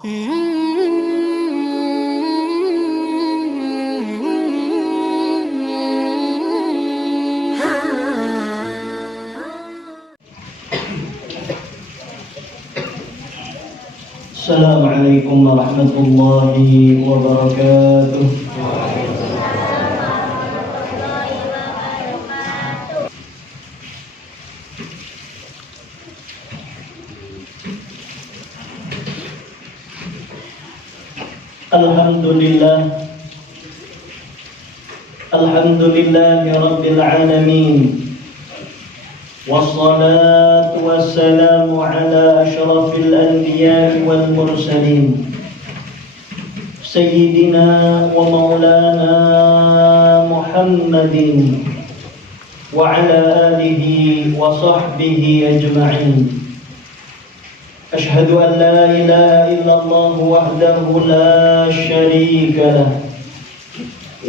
Assalamualaikum warahmatullahi wabarakatuh. Alhamdulillahi rabbil alamin. Wassalatu wassalamu ala ashrafil anbiya'i wal mursalin Sayyidina wa maulana Muhammadin wa ala alihi wa sahbihi ajma'in. Ashhadu an la ilaha illallah wahdahu la sharika lah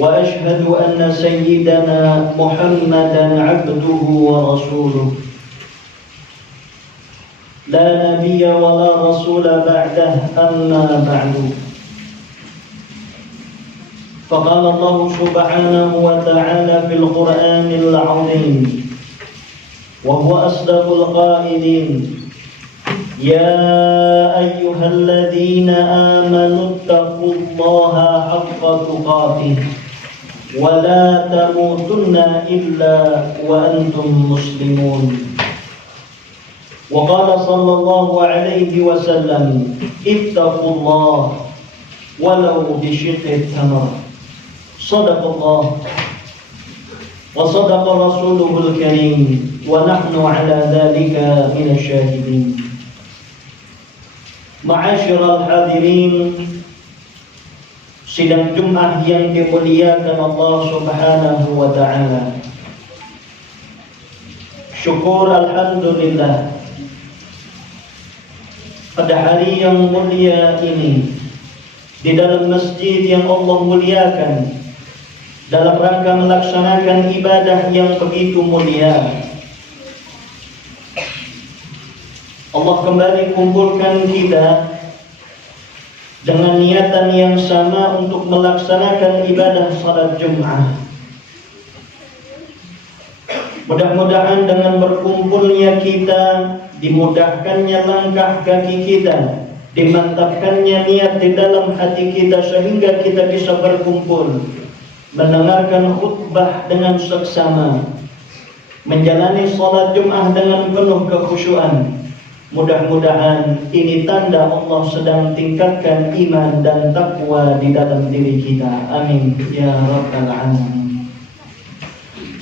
wa ashhadu anna sayyidana Muhammadan abduhu wa rasuluh la nabiyya wa la rasula ba'dah amma ba'du. Faqala Allah subhanahu wa ta'ala fil Qur'anil 'azim wa huwa asdaqul qailin ya ayyuhalladzina amanu taqullaha haqqa tuqatih wa la tamutunna illa wa antum muslimun. Wa qala sallallahu alaihi wasallam ittaqullaha walau bishiqqi tamr. Sadaqallah wa sadaqa rasuluhul karim wa nahnu ala dhalika minasy syahidin. Ma'asyiral hadirin, sidang Jumat yang dimuliakan Allah Subhanahu wa ta'ala. Syukur alhamdulillah pada hari yang mulia ini, di dalam masjid yang Allah muliakan, dalam rangka melaksanakan ibadah yang begitu mulia, Allah kembali kumpulkan kita dengan niatan yang sama untuk melaksanakan ibadah salat Jumat. Mudah-mudahan dengan berkumpulnya kita, dimudahkannya langkah kaki kita, dimantapkannya niat di dalam hati kita sehingga kita bisa berkumpul, mendengarkan khutbah dengan seksama, menjalani salat Jumat dengan penuh kekhusyuan. Mudah-mudahan ini tanda Allah sedang tingkatkan iman dan takwa di dalam diri kita. Amin ya rabbal alamin.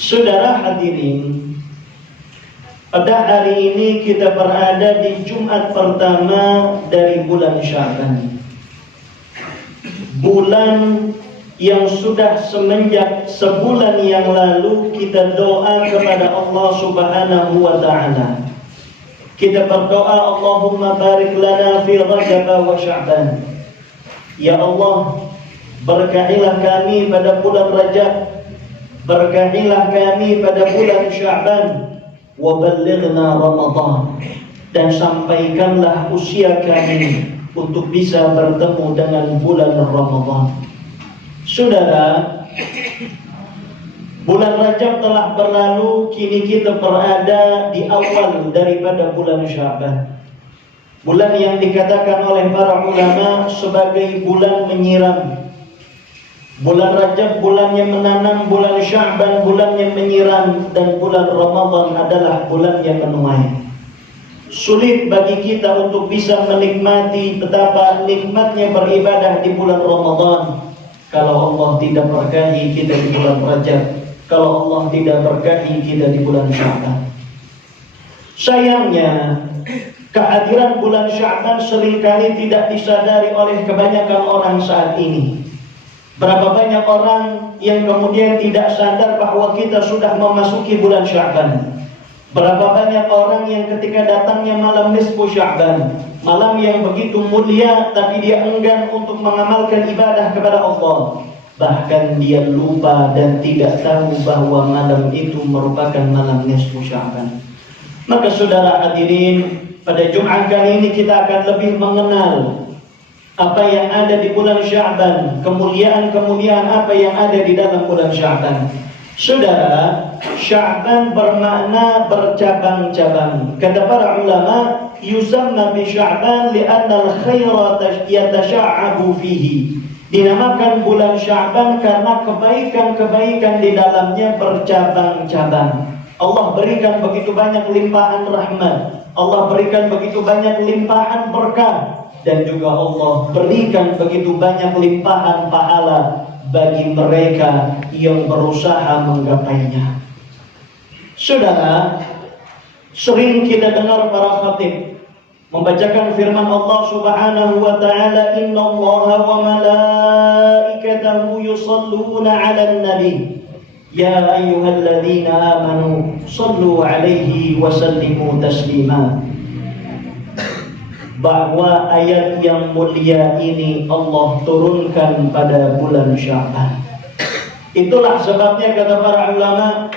Saudara hadirin, pada hari ini kita berada di Jumat pertama dari bulan Sya'ban, bulan yang sudah semenjak sebulan yang lalu kita doa kepada Allah Subhanahu wa ta'ala. Kita berdoa, Allahumma barik lana fi Rajab wa Sya'ban. Ya Allah, berkahilah kami pada bulan Rajab, berkahilah kami pada bulan Sya'ban, wa ballighna Ramadan, dan sampaikanlah usia kami untuk bisa bertemu dengan bulan Ramadan. Saudara, bulan Rajab telah berlalu, kini kita berada di awal daripada bulan Sya'ban. Bulan yang dikatakan oleh para ulama sebagai bulan menyiram. Bulan Rajab bulan yang menanam, bulan Sya'ban bulan yang menyiram, dan bulan Ramadan adalah bulan yang menuai. Sulit bagi kita untuk bisa menikmati betapa nikmatnya beribadah di bulan Ramadan kalau Allah tidak berkahi kita di bulan Rajab, kalau Allah tidak berkahi kita di bulan Sya'ban. Sayangnya, kehadiran bulan Sya'ban seringkali tidak disadari oleh kebanyakan orang saat ini. Berapa banyak orang yang kemudian tidak sadar bahwa kita sudah memasuki bulan Sya'ban. Berapa banyak orang yang ketika datangnya malam nisfu Sya'ban, malam yang begitu mulia, tapi dia enggan untuk mengamalkan ibadah kepada Allah. Bahkan dia lupa dan tidak tahu bahwa malam itu merupakan malam nisfu Sya'ban. Maka saudara hadirin, pada Jumat kali ini kita akan lebih mengenal apa yang ada di bulan Sya'ban, kemuliaan-kemuliaan apa yang ada di dalam bulan Sya'ban. Saudara, Sya'ban bermakna bercabang-cabang. Kata para ulama, yusamma bi Sya'ban li'anna al-khaira yatasha'abu fihi. Dinamakan bulan Sya'ban karena kebaikan-kebaikan di dalamnya bercabang-cabang. Allah berikan begitu banyak limpahan rahmat, Allah berikan begitu banyak limpahan berkah, dan juga Allah berikan begitu banyak limpahan pahala bagi mereka yang berusaha menggapainya. Saudara, sering kita dengar para khatib membacakan firman Allah Subhanahu wa taala, innallaha wa malaikatahu yusalluna 'alan nabi ya ayyuhalladzina amanu sallu 'alaihi wa sallimu taslima. Bahwa ayat yang mulia ini Allah turunkan pada bulan Sya'ban. Itulah sebabnya kata para ulama,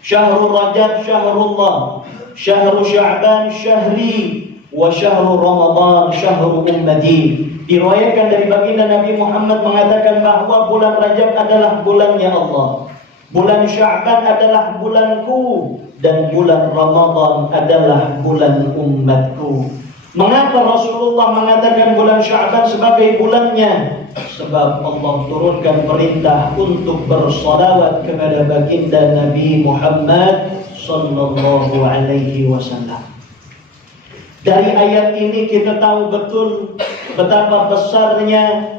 syahrul Rajab syahrullah, syahrul Sya'ban syahri, wa syahrul Ramadan syahrul ummati. Diriwayatkan dari baginda Nabi Muhammad mengatakan bahwa bulan Rajab adalah bulannya Allah, bulan Sya'ban adalah bulanku, dan bulan Ramadan adalah bulan umatku. Mengapa Rasulullah mengatakan bulan Sya'ban sebagai bulannya? Sebab Allah turunkan perintah untuk bersalawat kepada baginda Nabi Muhammad sallallahu alaihi wasallam. Dari ayat ini kita tahu betul betapa besarnya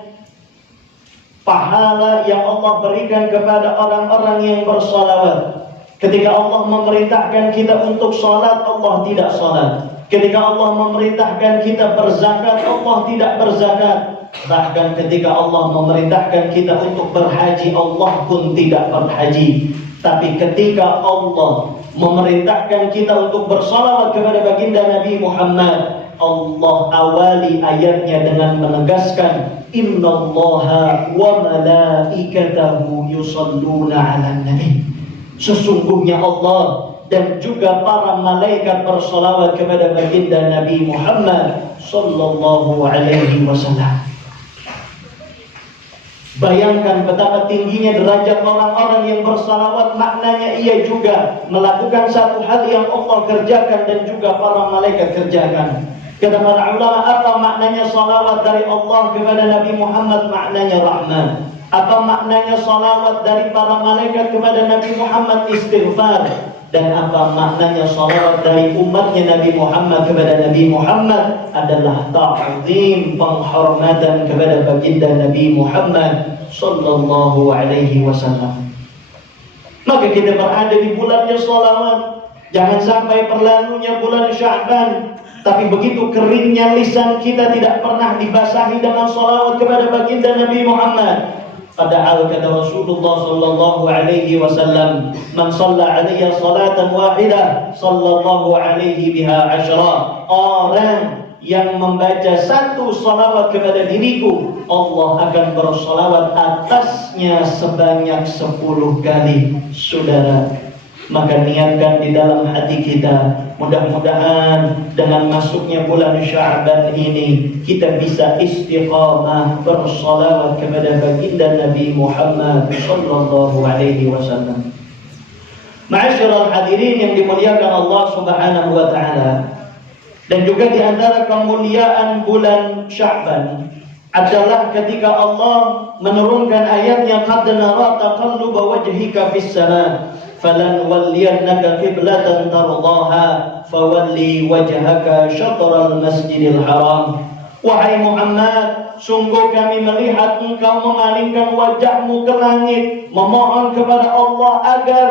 pahala yang Allah berikan kepada orang-orang yang bersalawat. Ketika Allah memerintahkan kita untuk salat, Allah tidak salat. Ketika Allah memerintahkan kita berzakat, Allah tidak berzakat. Bahkan ketika Allah memerintahkan kita untuk berhaji, Allah pun tidak berhaji. Tapi ketika Allah memerintahkan kita untuk bersalawat kepada baginda Nabi Muhammad, Allah awali ayatnya dengan menegaskan, innallaha wa malaikatahu yusalluna 'alan nabi. Sesungguhnya Allah dan juga para malaikat bersalawat kepada baginda Nabi Muhammad sallallahu alaihi wasallam. Bayangkan betapa tingginya derajat orang-orang yang bersalawat, maknanya ia juga melakukan satu hal yang Allah kerjakan dan juga para malaikat kerjakan. Kata para ulama, apa maknanya salawat dari Allah kepada Nabi Muhammad? Maknanya rahmat. Apa maknanya salawat dari para malaikat kepada Nabi Muhammad? Istighfar. Dan apa maknanya salawat dari umatnya Nabi Muhammad kepada Nabi Muhammad? Adalah ta'zim, penghormatan kepada baginda Nabi Muhammad sallallahu alaihi wasallam. Maka kita berada di bulannya salawat. Jangan sampai berlalunya bulan Sya'ban, tapi begitu keringnya lisan kita tidak pernah dibasahi dengan salawat kepada baginda Nabi Muhammad. Padahal kata Rasulullah sallallahu alaihi wasallam, man shalla alayya salatan wahidah sallallahu alaihi biha 10. Orang yang membaca satu salawat kepada diriku, Allah akan bersalawat atasnya sebanyak 10 kali. Saudara, maka niatkan di dalam hati kita, mudah-mudahan dengan masuknya bulan Sya'ban ini kita bisa istiqamah bersalawat kepada baginda Nabi Muhammad sallallahu alaihi wasallam. Ma'asyiral hadirin yang dimuliakan Allah Subhanahu wa taala, dan juga di antara kemuliaan bulan Sya'ban adalah ketika Allah menurunkan ayatnya, qad nara taqalluba wajhika fis sama' فَلَنُوَلِّيَنَّكَ قِبْلَةً تَرْضَاهَا فَوَلِّ وَجْهَكَ شَطْرَ الْمَسْجِدِ الْحَرَامِ. Wahai Muhammad, sungguh kami melihat engkau memalingkan wajahmu ke langit, memohon kepada Allah agar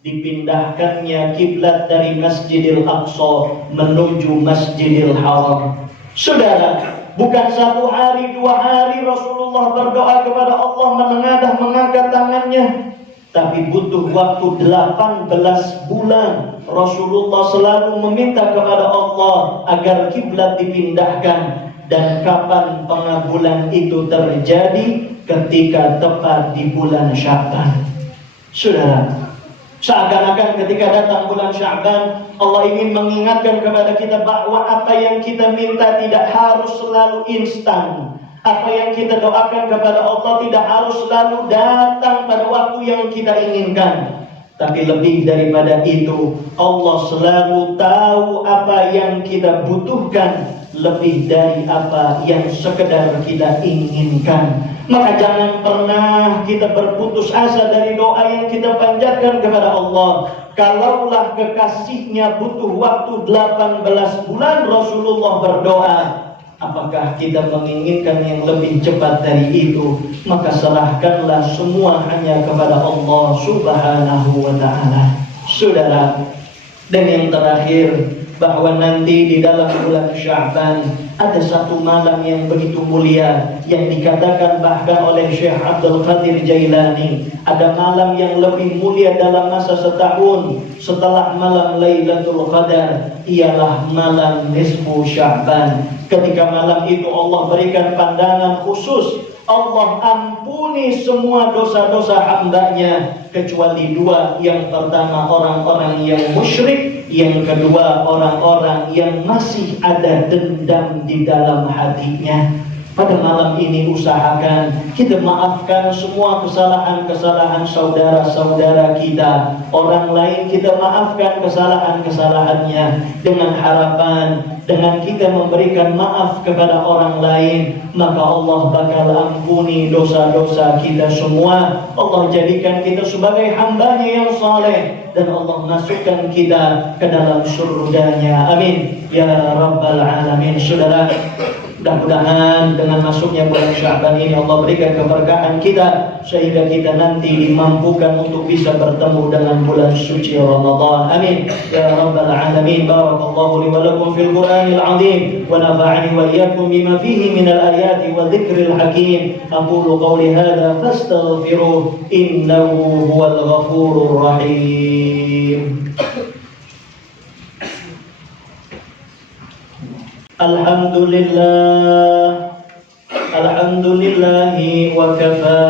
dipindahkannya kiblat dari Masjidil Aqsa menuju Masjidil Haram. Saudara, bukan 1 hari 2 hari Rasulullah berdoa kepada Allah menengadah mengangkat tangannya, tapi butuh waktu 18 bulan. Rasulullah selalu meminta kepada Allah agar kiblat dipindahkan. Dan kapan pengabulan itu terjadi? Ketika tepat di bulan Sya'ban. Saudara, Seakan-akan ketika datang bulan Sya'ban, Allah ingin mengingatkan kepada kita bahwa apa yang kita minta tidak harus selalu instan. Apa yang kita doakan kepada Allah tidak harus selalu datang pada waktu yang kita inginkan. Tapi lebih daripada itu, Allah selalu tahu apa yang kita butuhkan lebih dari apa yang sekedar kita inginkan. Maka jangan pernah kita berputus asa dari doa yang kita panjatkan kepada Allah. Kalaulah kekasihnya butuh waktu 18 bulan Rasulullah berdoa, apakah kita menginginkan yang lebih cepat dari itu? Maka serahkanlah semua hanya kepada Allah Subhanahu wa ta'ala. Saudara, dan yang terakhir, bahwa nanti di dalam bulan Sya'ban ada satu malam yang begitu mulia, yang dikatakan bahkan oleh Syekh Abdul Qadir Jailani, ada malam yang lebih mulia dalam masa setahun setelah malam Lailatul Qadar, ialah malam nisfu Sya'ban. Ketika malam itu Allah berikan pandangan khusus, Allah ampuni semua dosa-dosa hambanya kecuali dua. Yang pertama orang-orang yang musyrik, yang kedua orang-orang yang masih ada dendam di dalam hatinya. Pada malam ini usahakan kita maafkan semua kesalahan-kesalahan saudara-saudara kita. Orang lain kita maafkan kesalahan-kesalahannya, dengan harapan dengan kita memberikan maaf kepada orang lain, maka Allah bakal ampuni dosa-dosa kita semua. Allah jadikan kita sebagai hambanya yang saleh, dan Allah masukkan kita ke dalam surganya. Amin ya rabbal alamin. Saudara, mudah-mudahan dengan masuknya bulan Sya'ban ini Allah berikan keberkahan kita, sehingga kita nanti dimampukan untuk bisa bertemu dengan bulan suci Ramadan. Amin ya rabbal alamin. Barakallahu li wa lakum fil Qur'anil azim, wa nafa'ani wa iyyakum bima fihi minal ayati wa dzikril hakim. Aqulu qawli hadza fastaghfiruh, innahu huwal ghafurur rahim. Alhamdulillahi wa kafa,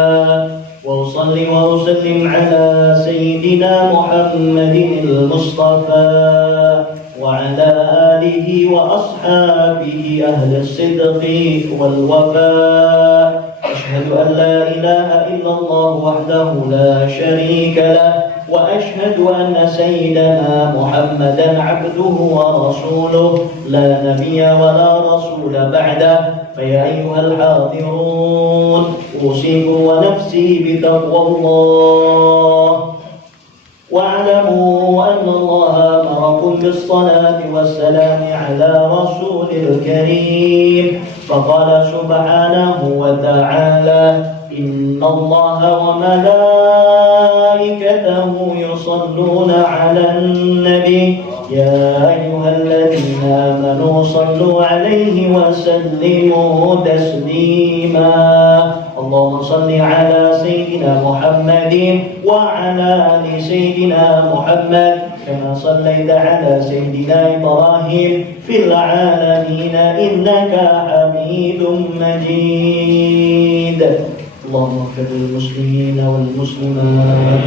wa salli wa usallim ala sayyidina Muhammadin al-Mustafa wa ala alihi wa ashabihi ahli as-sidqi wal wafa. Ashhadu an la ilaha illallah wahdahu la sharika lah, وأشهد أن سيدنا محمدا عبده ورسوله لا نبي ولا رسول بعده. فيا أيها الحاضرون، أوصيكم ونفسي بتقوى الله، واعلموا أن الله أمركم بالصلاة والسلام على رسول الكريم. فقال سبحانه وتعالى: إن الله وملائكته يصلون على النبي يا أيها الذين آمنوا صلوا عليه وسلموا تسليما. اللهم صل على سيدنا محمد وعلى آل سيدنا محمد كما صليت على سيدنا إبراهيم في العالمين إنك حميد مجيد. اللهم اغفر للمسلمين والمسلمات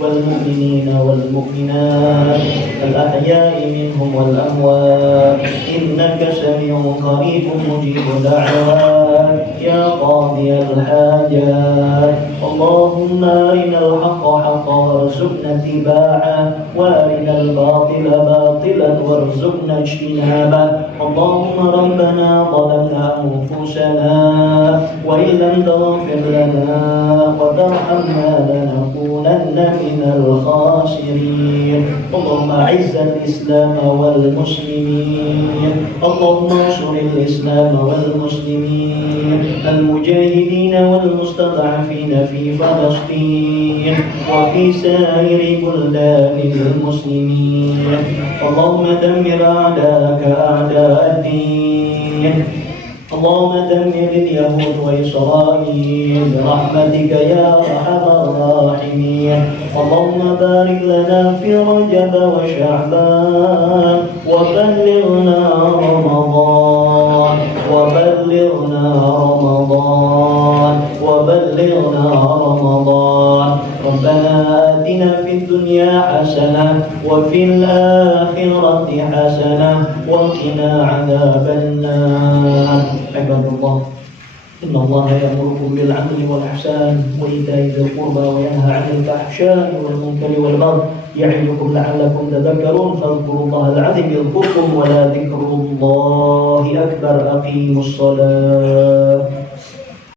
والمؤمنين والمؤمنات الأحياء منهم والأموات إنك سميع قريب مجيب دعوات يا قاضي الحاجات. اللهم أرنا الحق حقا وارزقنا اتباعه، وأرنا الباطل باطلا وارزقنا اجتنابه. اللهم ربنا ظلمنا أنفسنا وإن لم تغفر لنا وترحمنا لنكونن من الخاسرين. اللهم أعز الإسلام والمسلمين، اللهم انصر الإسلام والمسلمين المجاهدين والمستضعفين في فلسطين وفي سائر بلدان المسلمين. اللهم دمر أعداءك أعداء الدين. اللهم دمر اليهود وإسرائيل برحمتك يا أرحم الراحمين. اللهم بارك لنا في رجب وشعبان وبلغنا رمضان وبلغنا رمضان. ربنا آتنا في الدنيا حسنة وفي الآخرة حسنة وقنا عذاب النار. عباد الله، إن الله يأمركم بالعدل والإحسان وإيتاء ذي القربى وينهى عن الفحشاء والمنكر والبغي يعظكم لعلكم تذكرون. فاذكروا الله العظيم يذكركم ولذكر الله أكبر. أقيموا الصلاة.